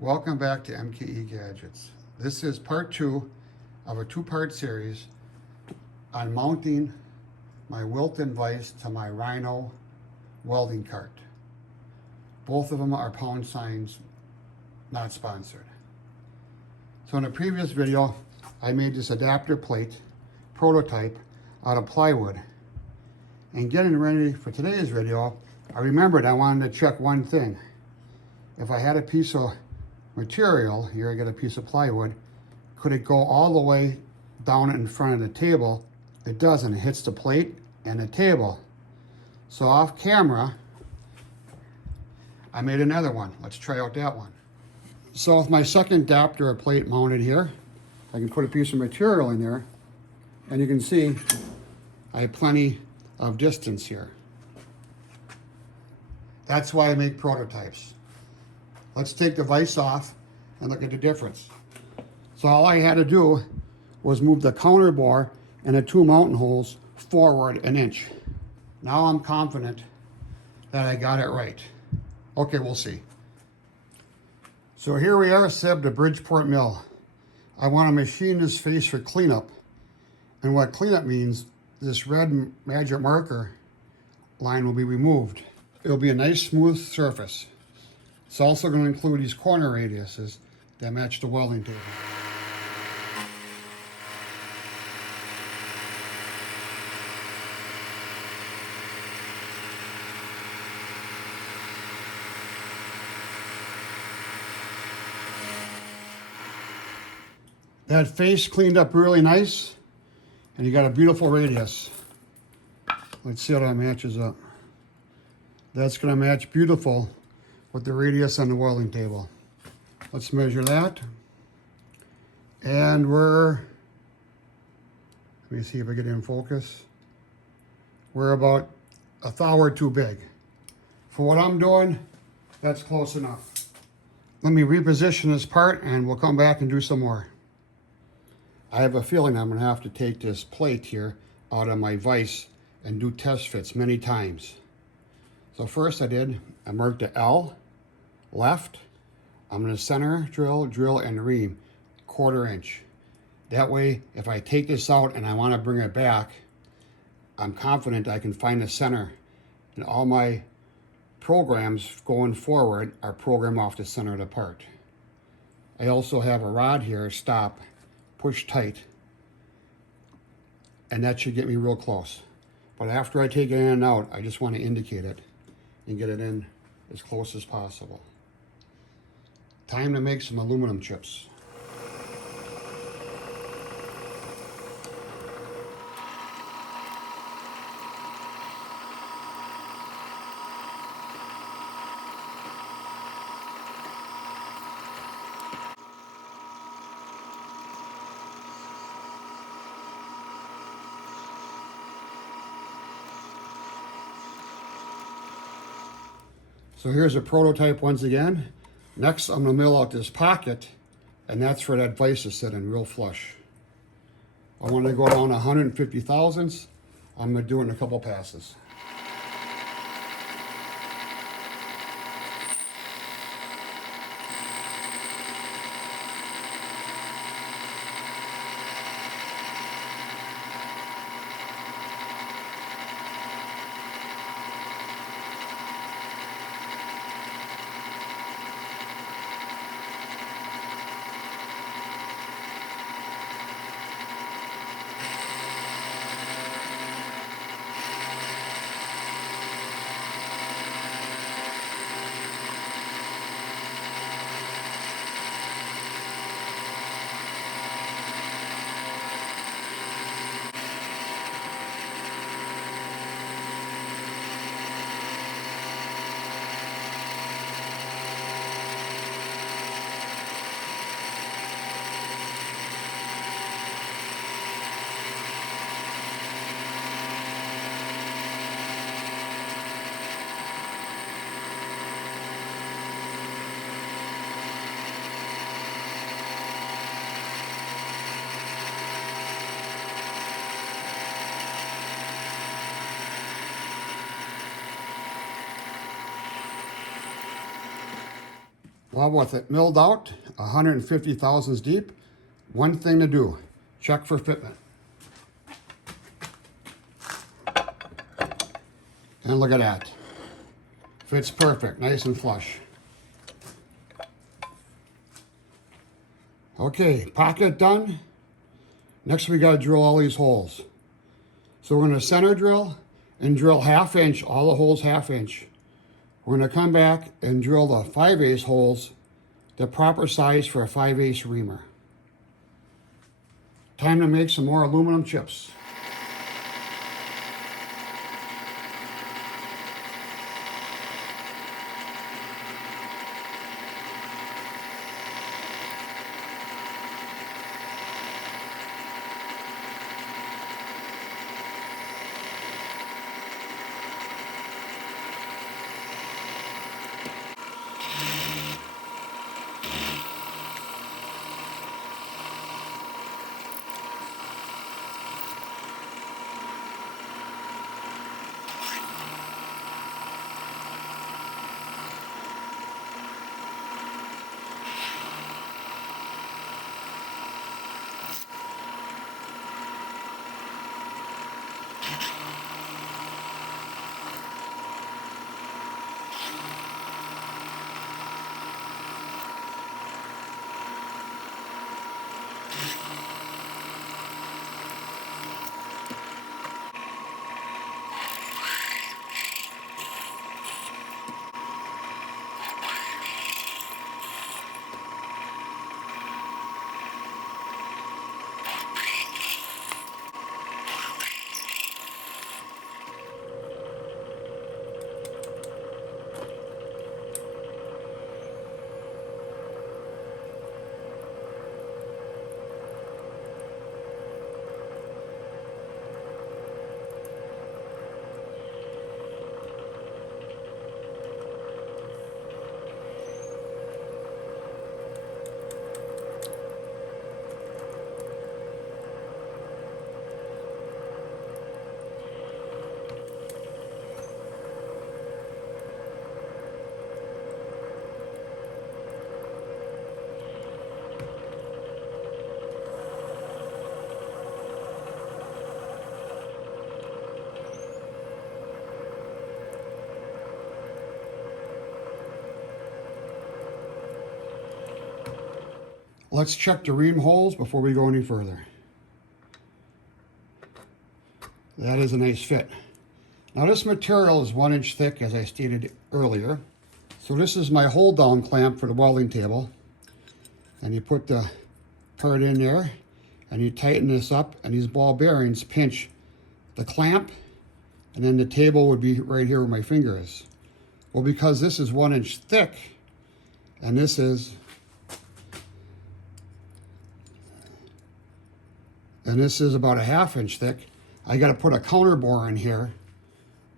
Welcome back to MKE Gadgets. This is part 2 of a 2-part series on mounting my Wilton vise to my Rhino welding cart. Both of them are pound signs, not sponsored. So in a previous video, I made this adapter plate prototype out of plywood. And getting ready for today's video, I remembered I wanted to check one thing. If I had a piece of material, here I got a piece of plywood, could it go all the way down in front of the table? It doesn't. It hits the plate and the table. So off camera, I made another one. Let's try out that one. So with my second adapter plate mounted here, I can put a piece of material in there, and you can see I have plenty of distance here. That's why I make prototypes. Let's take the vise off and look at the difference. So all I had to do was move the counter bore and the 2 mounting holes forward an inch. Now I'm confident that I got it right. Okay, we'll see. So here we are, Seb, to Bridgeport Mill. I want to machine this face for cleanup. And what cleanup means, this red magic marker line will be removed. It'll be a nice smooth surface. It's also going to include these corner radiuses that match the welding table. That face cleaned up really nice, and you got a beautiful radius. Let's see how that matches up. That's going to match beautiful with the radius on the welding table. Let's measure that. And let me see if I get it in focus. We're about a thou or two big. For what I'm doing, that's close enough. Let me reposition this part and we'll come back and do some more. I have a feeling I'm gonna have to take this plate here out of my vise and do test fits many times. So first I marked the L, left. I'm gonna center drill, and ream 1/4 inch. That way, if I take this out and I wanna bring it back, I'm confident I can find the center. And all my programs going forward are programmed off the center of the part. I also have a rod here, stop, push tight. And that should get me real close. But after I take it in and out, I just wanna indicate it and get it in as close as possible. Time to make some aluminum chips. So here's a prototype once again. Next, I'm gonna mill out this pocket, and that's for that vise to sit in real flush. I want to go down 150 thousandths. I'm gonna do it in a couple passes. Well, with it milled out, 150 thousandths deep, one thing to do, check for fitment. And look at that. Fits perfect, nice and flush. Okay, pocket done. Next we gotta drill all these holes. So we're gonna center drill and drill 1/2 inch, all the holes 1/2 inch. We're gonna come back and drill the 5/8 holes, the proper size for a 5/8 reamer. Time to make some more aluminum chips. Let's check the ream holes before we go any further. That is a nice fit. Now this material is 1 inch thick, as I stated earlier. So this is my hold down clamp for the welding table. And you put the part in there and you tighten this up, and these ball bearings pinch the clamp, and then the table would be right here where my finger is. Well, because this is 1 inch thick and this is about a 1/2 inch thick, I got to put a counter bore in here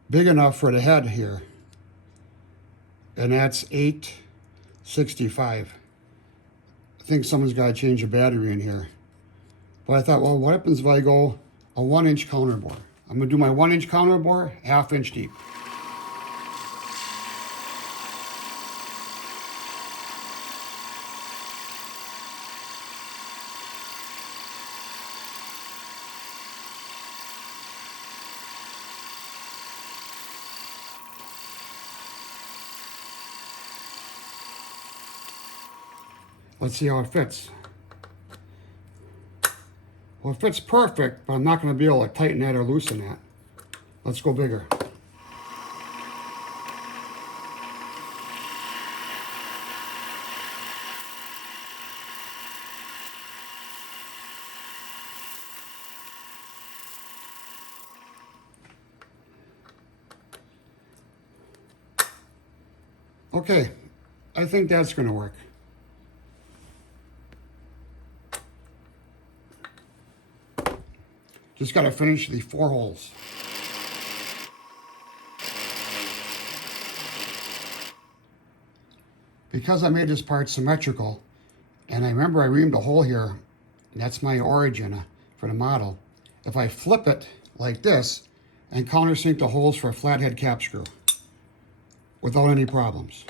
big enough for the head here, and that's 865. I think someone's got to change a battery in here. But I thought, well, what happens if I go a 1 inch counter bore? I'm going to do my 1 inch counter bore 1/2 inch deep. Let's see how it fits. Well, it fits perfect, but I'm not going to be able to tighten that or loosen that. Let's go bigger. Okay, I think that's going to work. Just got to finish the 4 holes. Because I made this part symmetrical, and I remember I reamed a hole here, and that's my origin for the model. If I flip it like this and countersink the holes for a flathead cap screw without any problems.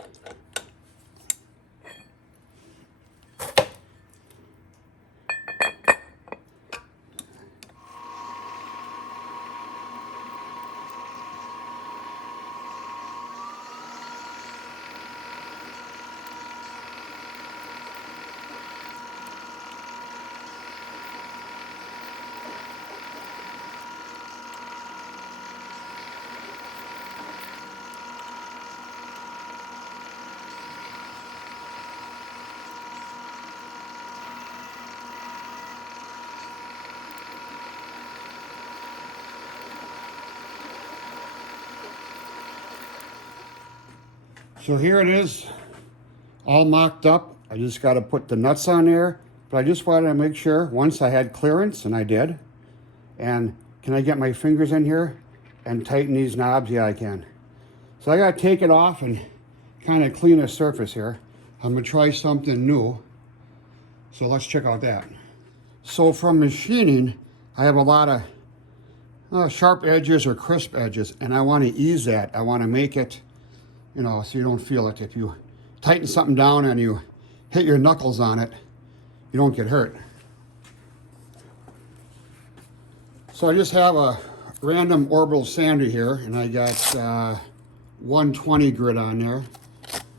So here it is, all mocked up. I just got to put the nuts on there, but I just wanted to make sure once I had clearance, and I did. And can I get my fingers in here and tighten these knobs? Yeah, I can. So I got to take it off and kind of clean the surface here. I'm going to try something new. So let's check out that. So from machining, I have a lot of sharp edges or crisp edges, and I want to ease that. I want to make it, you know, so you don't feel it. If you tighten something down and you hit your knuckles on it, you don't get hurt. So I just have a random orbital sander here, and I got 120 grit on there.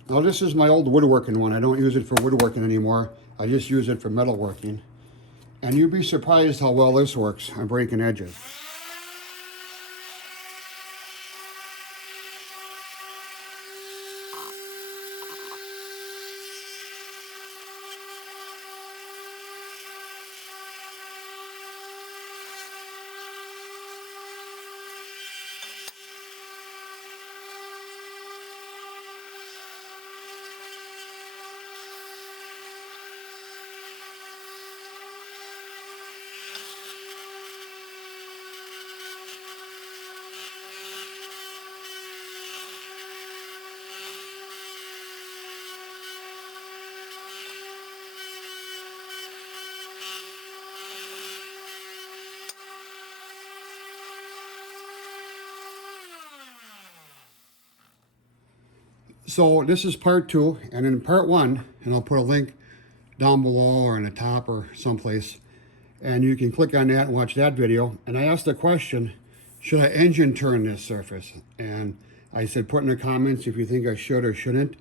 Now this is my old woodworking one. I don't use it for woodworking anymore. I just use it for metalworking. And you'd be surprised how well this works on breaking edges. So this is part 2, and in part 1, and I'll put a link down below or in the top or someplace, and you can click on that and watch that video. And I asked the question, should I engine turn this surface? And I said, put in the comments if you think I should or shouldn't.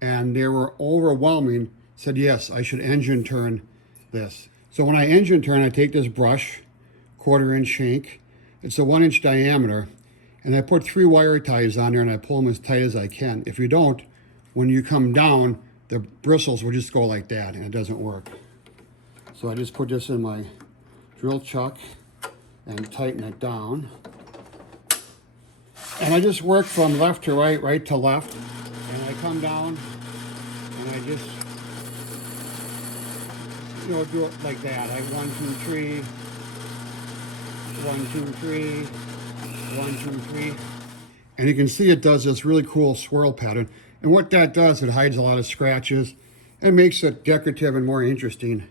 And they were overwhelming, said yes, I should engine turn this. So when I engine turn, I take this brush, 1/4 inch shank, it's a 1 inch diameter, and I put 3 wire ties on there and I pull them as tight as I can. If you don't, when you come down, the bristles will just go like that and it doesn't work. So I just put this in my drill chuck and tighten it down. And I just work from left to right, right to left. And I come down and I just, you know, do it like that. I 1, 2, 3, 1, 2, 3. 1, 2, 3. And you can see it does this really cool swirl pattern. And what that does, it hides a lot of scratches and makes it decorative and more interesting.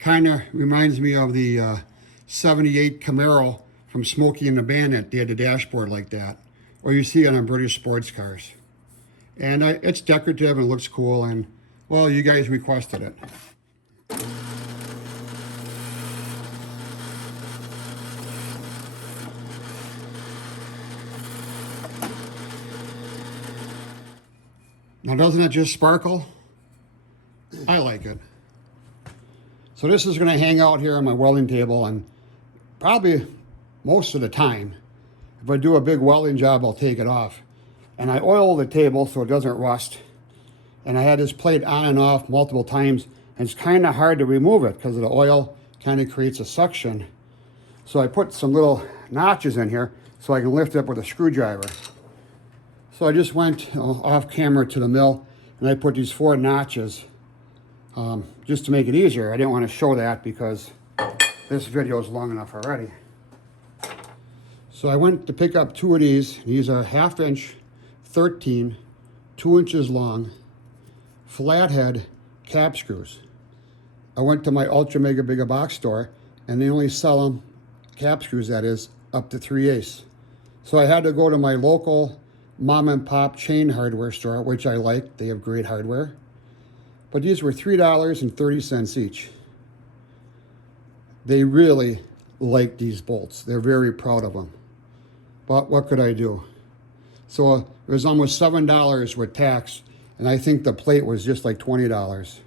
Kind of reminds me of the 78 Camaro from Smokey and the Bandit. They had the dashboard like that. Or you see it on British sports cars. And it's decorative and looks cool. And, well, you guys requested it. Now, doesn't it just sparkle? I like it. So this is going to hang out here on my welding table, and probably most of the time, if I do a big welding job, I'll take it off. And I oil the table so it doesn't rust. And I had this plate on and off multiple times, and it's kind of hard to remove it because the oil kind of creates a suction. So I put some little notches in here so I can lift it up with a screwdriver. So I just went off camera to the mill and I put these 4 notches just to make it easier. I didn't want to show that because this video is long enough already. So I went to pick up 2 of these. These are 1/2 inch, 13, 2 inches long, flathead cap screws. I went to my Ultra Mega Big Box store and they only sell them, cap screws that is, up to 3/8. So I had to go to my local mom and pop chain hardware store, which I like. They have great hardware. But these were $3.30 each. They really like these bolts. They're very proud of them. But what could I do? So it was almost $7 with tax, and I think the plate was just like $20.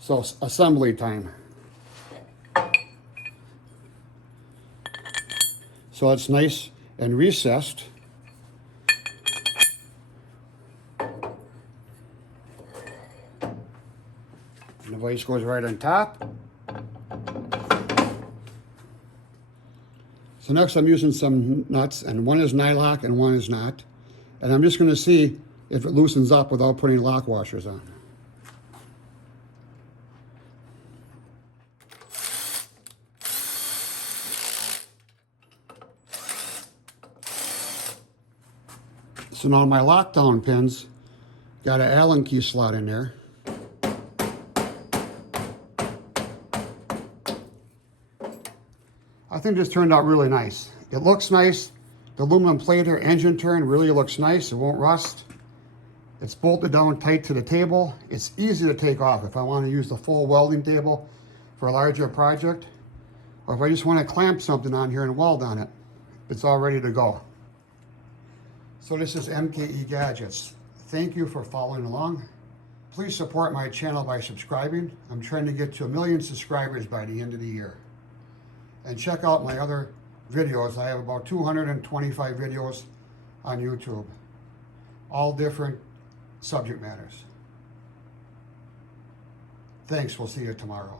So assembly time. So it's nice and recessed. The vise goes right on top. So next I'm using some nuts, and one is nylock and one is not. And I'm just going to see if it loosens up without putting lock washers on. So now my lockdown pins got an Allen key slot in there. I think this turned out really nice. It looks nice. The aluminum plate here, engine turn, really looks nice. It won't rust. It's bolted down tight to the table. It's easy to take off if I want to use the full welding table for a larger project, or if I just want to clamp something on here and weld on it. It's all ready to go. So this is MKE Gadgets. Thank you for following along. Please support my channel by subscribing. I'm trying to get to 1 million subscribers by the end of the year. And check out my other videos. I have about 225 videos on YouTube, all different subject matters. Thanks, we'll see you tomorrow.